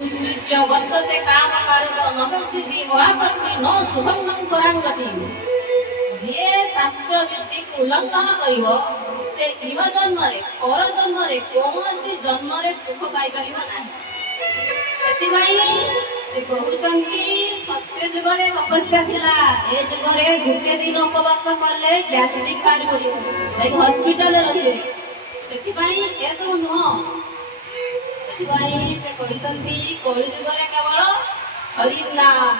वर्तते काम कारक नसस्थिति महापत्नी न सुभंगं परांगति जे शास्त्र विधि को उल्लंघन करिवो से इह जन्म रे पर जन्म रे कोनोसी जन्म रे सुख पाई परिबो नाही सेतिबाई से कहउचंती सत्य जुग रे तपस्या थिला ए जुग रे गुटे दिन उपवास करले गैस्ट्रिक बारी परिबो लाइक हॉस्पिटल रे रहिबे सेतिबाई ए सब नुह से कहते कलि जुगे केवल हरि नाम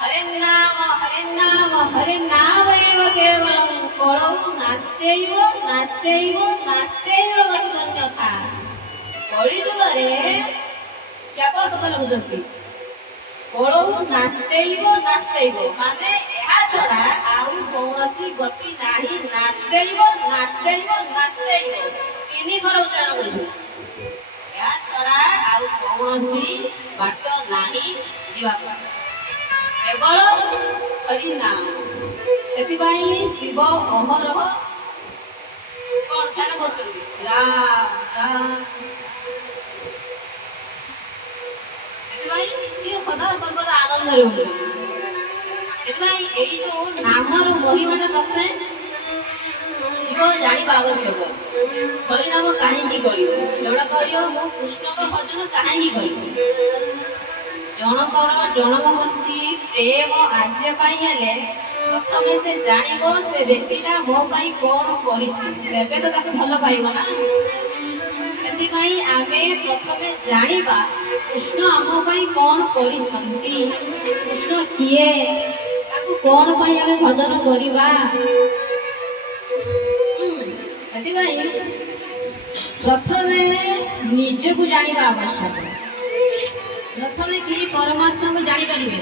हरे नाम हरे नाम हरे नाम एव केवल कलौ नास्तेव नास्तेव नास्तेव गति अन्यथा कलि जुगे केवल सब लगुचंती कलौ नास्तेव नास्तेव माने एहा छडा आउ कौनसी गति नाही नास्तेव नास्तेव नास्तेव तीन थर उच्चारण करू या छड़ा आउ कौनसी बाट नाही जीवा केवल हरि नाम सेतिबाई शिव अहरह कोन ध्यान करछन्ती राम राम सेतिबाई से सदा सर्वदा आनंद रे होते सेतिबाई एई जो नामर महिमाटा प्रथमे जीवन जानिबा आवश्यक हरिनाम कहीं जन कह मो कृष्ण को भजन कहीं जनक प्रति प्रेम आसिया प्रथम से जान से व्यक्तिटा मो कौन करे तो भल पाइब ना से आमे प्रथम जानिबा कृष्ण आम कौन कृष्ण किए कौन आमे भजन करवा प्रथमे निज को जानिबा आवश्यक प्रथमे कि परमात्मा को जानि परिबे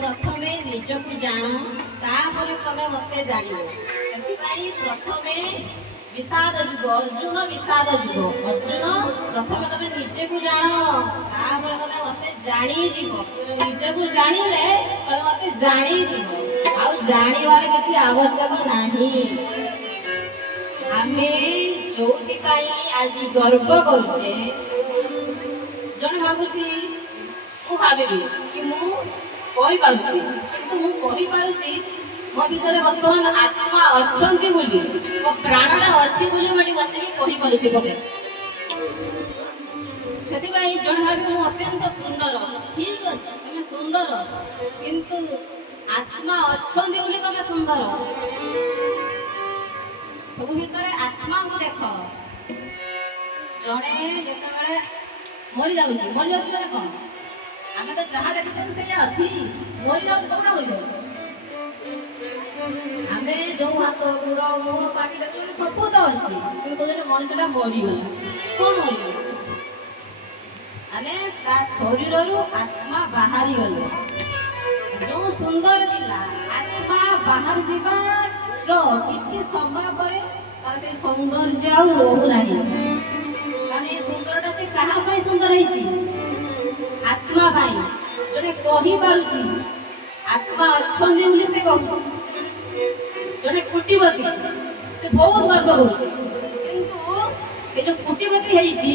प्रथमे निज को जानो तापर तमे मते जानिबो एतिबाई प्रथमे विषाद जुग अर्जुन विषाद जुग अर्जुन प्रथमे तमे निज को जानो तापर तमे मते जानि जीवो तमे निज को जानिले तमे मते जानि जीवो आ जानिवार किछि आवश्यक नाही आमे जोथि आज गर्व करुचे जन भावुची मु भाविली कि मु कहि पारुची किंतु मु कहि पारुची मो भीतर वर्तमान आत्मा अछंती बोली मो प्राणटा अछि बोली मटी बसी कहि पारुची बके सेति भाई जन भाबी मु अत्यंत सुंदर ठीक अछि तमे सुंदर किंतु आत्मा अछंती बोली तमे सुंदर सब भितर आत्मा को देख जड़े जिते मरी जाऊँगी कौन आम तो जहाँ देखते से अच्छी मरी जाऊँ कौटा मरी जाऊँ आम जो हाथ गोड़ मुह पाटी देखते सब तो अच्छी कि मनुष्यटा मरीगला कौन मरीगला माने शरीर आत्मा बाहरी गले जो सुंदर थिला आत्मा बाहर जीवा किसी समय पर से सौंदर्य रोहू नहीं माने सुंदरटा से कहा पाई सुंदर है आत्मा पाई जने कहि पारुची आत्मा अछंदी बोली से कहूची जने कुटीवती से बहुत गर्व करूची किंतु ए जो कुटीवती हेची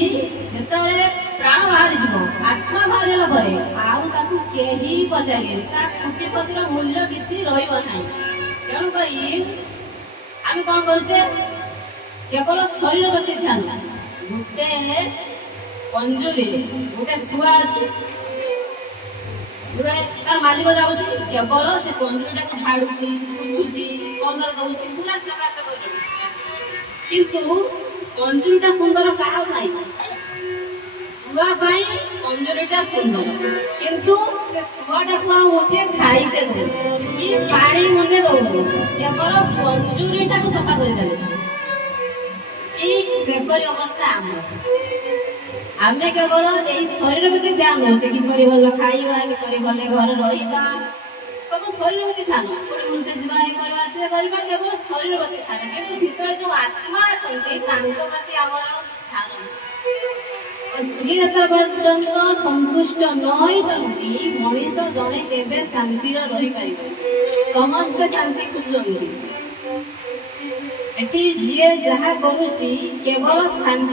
जेतरे प्राण बाहर जीवो आत्मा बाहर गेला परे आउ ताकू केही पचाइले ता कुटीपतिर मूल्य किछि रहिबो नाही तेणु करी आम कौन करे केवल शरीर प्रति ध्यान गोटे पंजुरी गोटे शुआ अच्छी तार मालिक जाऊँगी केवल से पंजुरीटा को झाड़ुची पुछुची कलर दौची पूरा चकाचक किंतु पंजुरीटा सुंदर क्या शुआ पंजुरीटा सुंदर किंतु से शुआटा को उठे खाइते दो कि पानी मुंदे दो केवल पंजुरीटा को सफा कर चलते अवस्था आमे केवल यही शरीर प्रति ध्यान दौचे कि भल खाइबा कि भले घर रहा सब शरीर प्रति ध्यान कोड़ी बुलते जावा से करवा केवल शरीर प्रति ध्यान किंतु भीतर जो आत्मा अच्छी प्रति आमर ध्यान श्री पर्यंत संतुष्ट नई मनीष जड़े केवे शांति रही पारे समस्ते शांति खोजुंट एटी जी जहाँ करुची केवल शांति